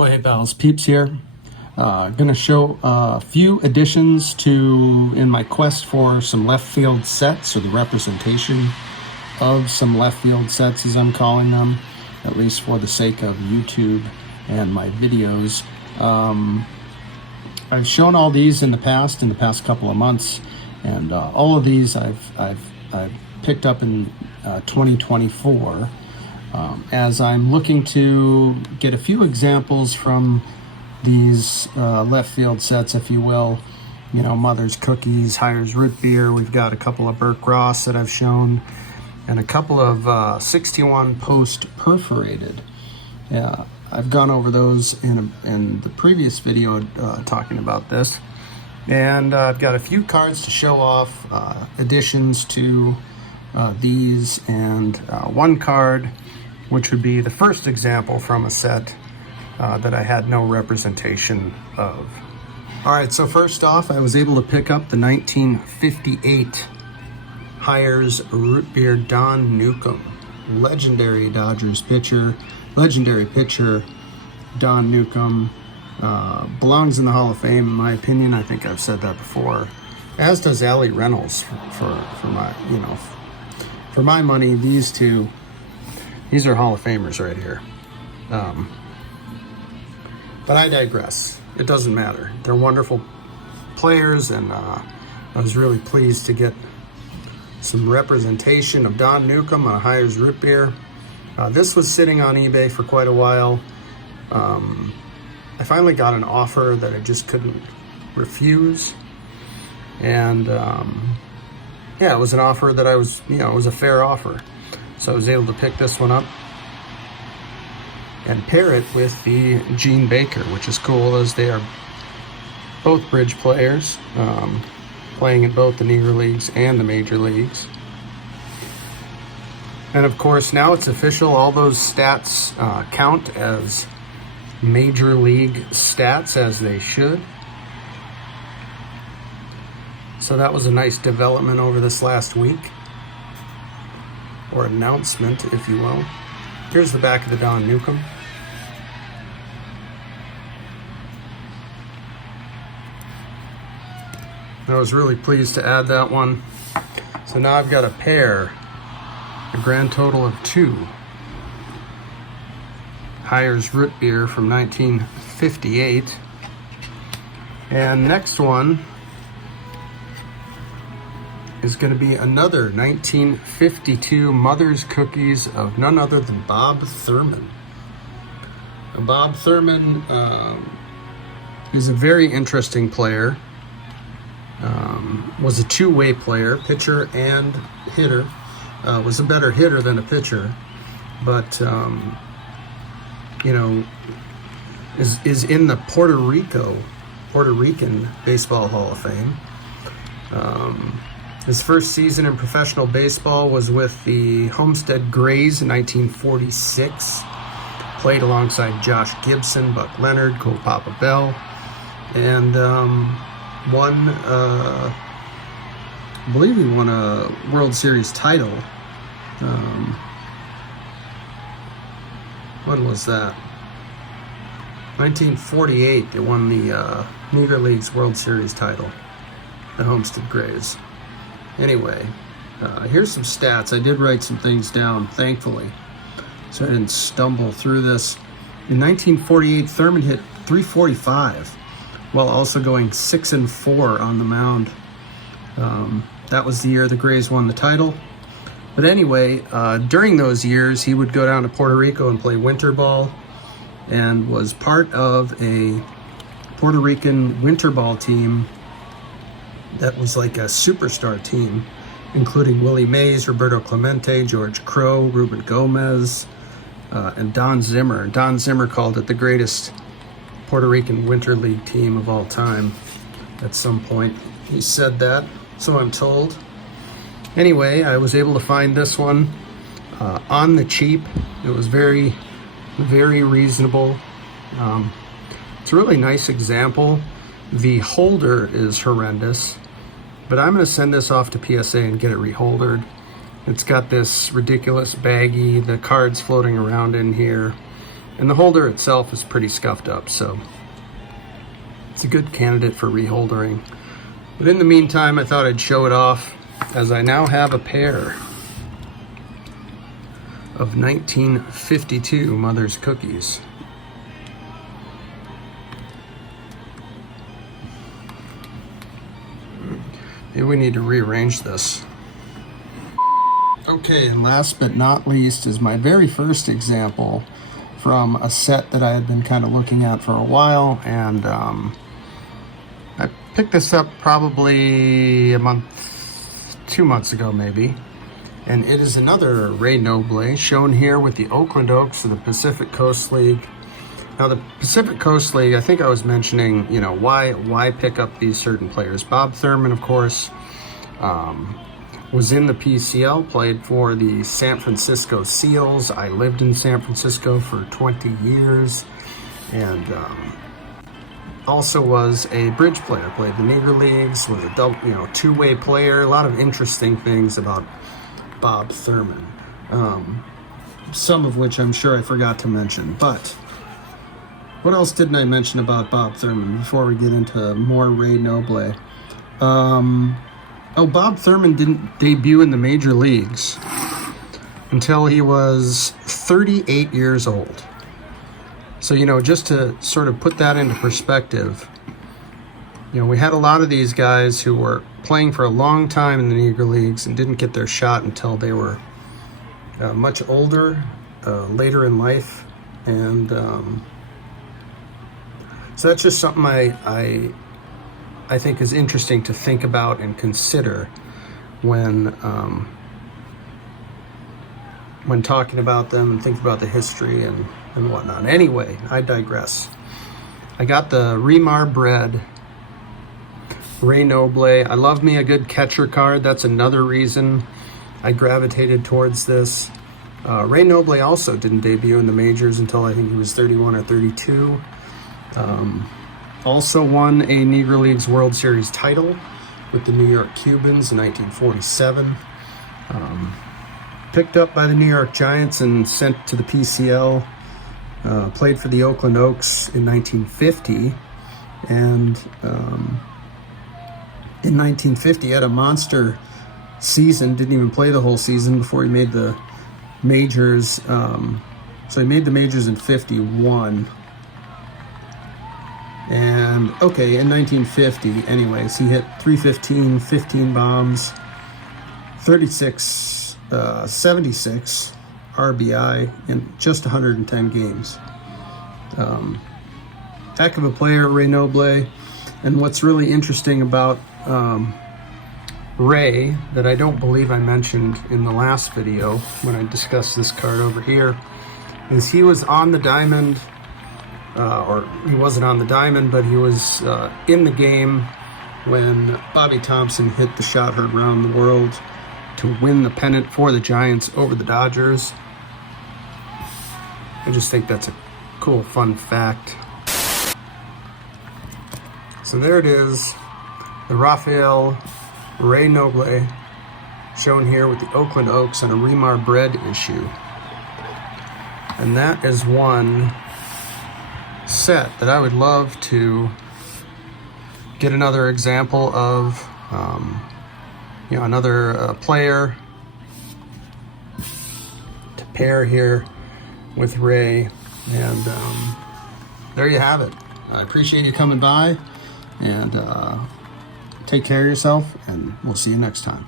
Oh, hey pals, Peeps here. Gonna show a few additions in my quest for some left field sets, or the representation of some left field sets as I'm calling them, at least for the sake of YouTube and my videos. I've shown all these in the past couple of months, and all of these I've picked up in 2024. As I'm looking to get a few examples from these left field sets, if you will. You know, Mother's Cookies, Hires Root Beer. We've got a couple of Burke Ross that I've shown, and a couple of 61 post perforated. I've gone over those in the previous video talking about this, and I've got a few cards to show off, additions to these, and one card which would be the first example from a set that I had no representation of. All right, so first off, I was able to pick up the 1958 Hires Root Beer Don Newcomb, legendary Dodgers pitcher, legendary pitcher Don Newcomb. Belongs in the Hall of Fame, in my opinion. I think I've said that before. As does Allie Reynolds. For my money, these two. These are Hall of Famers right here. But I digress. It doesn't matter. They're wonderful players, and I was really pleased to get some representation of Don Newcomb on a Hires Root Beer. This was sitting on eBay for quite a while. I finally got an offer that I just couldn't refuse. And yeah, it was an offer that it was a fair offer. So I was able to pick this one up and pair it with the Gene Baker, which is cool, as they are both bridge players, playing in both the Negro Leagues and the Major Leagues. And of course, now it's official, all those stats count as Major League stats, as they should. So that was a nice development over this last week, or announcement, if you will. Here's the back of the Don Newcomb. I was really pleased to add that one. So now I've got a pair, a grand total of 2 Hires Root Beer from 1958. And next one is going to be another 1952 Mother's Cookies of none other than Bob Thurman. Bob Thurman is a very interesting player. Was a two-way player, pitcher and hitter. Was a better hitter than a pitcher, but is in the Puerto Rican Baseball Hall of Fame. His first season in professional baseball was with the Homestead Grays in 1946. Played alongside Josh Gibson, Buck Leonard, Cole Papa Bell, and I believe he won a World Series title. When was that? 1948, they won the Negro Leagues World Series title, the Homestead Grays. Anyway, here's some stats. I did write some things down, thankfully, so I didn't stumble through this. In 1948, Thurman hit .345 while also going 6-4 on the mound. That was the year the Grays won the title. But anyway, during those years, he would go down to Puerto Rico and play winter ball, and was part of a Puerto Rican winter ball team that was like a superstar team, including Willie Mays, Roberto Clemente, George Crowe, Ruben Gomez, and Don Zimmer. Don Zimmer called it the greatest Puerto Rican Winter League team of all time at some point. He said that, so I'm told. Anyway, I was able to find this one on the cheap. It was very, very reasonable. It's a really nice example. The holder is horrendous, but I'm going to send this off to PSA and get it reholdered. It's got this ridiculous baggie, the cards floating around in here. And the holder itself is pretty scuffed up, so it's a good candidate for reholdering. But in the meantime, I thought I'd show it off, as I now have a pair of 1952 Mother's Cookies. Maybe we need to rearrange this. Okay, and last but not least is my very first example from a set that I had been kind of looking at for a while, and I picked this up probably a month, 2 months ago maybe, and it is another Ray Noble shown here with the Oakland Oaks of the Pacific Coast League. Now the Pacific Coast League, I think I was mentioning, you know, why pick up these certain players. Bob Thurman, of course, was in the PCL, played for the San Francisco Seals. I lived in San Francisco for 20 years, and also was a bridge player. Played the Negro Leagues, was a double, you know, two-way player. A lot of interesting things about Bob Thurman, some of which I'm sure I forgot to mention. But what else didn't I mention about Bob Thurman before we get into more Ray Noble? Oh, Bob Thurman didn't debut in the major leagues until he was 38 years old. So, you know, just to sort of put that into perspective, you know, we had a lot of these guys who were playing for a long time in the Negro Leagues and didn't get their shot until they were much older, later in life. And so that's just something I think is interesting to think about and consider when talking about them and think about the history and whatnot. Anyway, I digress. I got the Remar bred Ray Noble. I love me a good catcher card. That's another reason I gravitated towards this. Ray Noble also didn't debut in the majors until I think he was 31 or 32. Also won a Negro Leagues World Series title with the New York Cubans in 1947. Picked up by the New York Giants and sent to the PCL. Played for the Oakland Oaks in 1950. And in 1950 had a monster season. Didn't even play the whole season before he made the majors. So he made the majors in 51. And okay, in 1950, anyways, he hit 315, 15 bombs, 76 RBI in just 110 games. Heck of a player, Ray Noble. And what's really interesting about Ray, that I don't believe I mentioned in the last video when I discussed this card over here, is he was on the diamond. Or he wasn't on the diamond, but he was in the game when Bobby Thompson hit the shot heard around the world to win the pennant for the Giants over the Dodgers. I just think that's a cool, fun fact. So there it is, the Rafael Ray Noble, shown here with the Oakland Oaks on a Remar bred issue. And that is one set that I would love to get another example of, you know, another player to pair here with Ray. And there you have it. I appreciate you coming by, and take care of yourself, and we'll see you next time.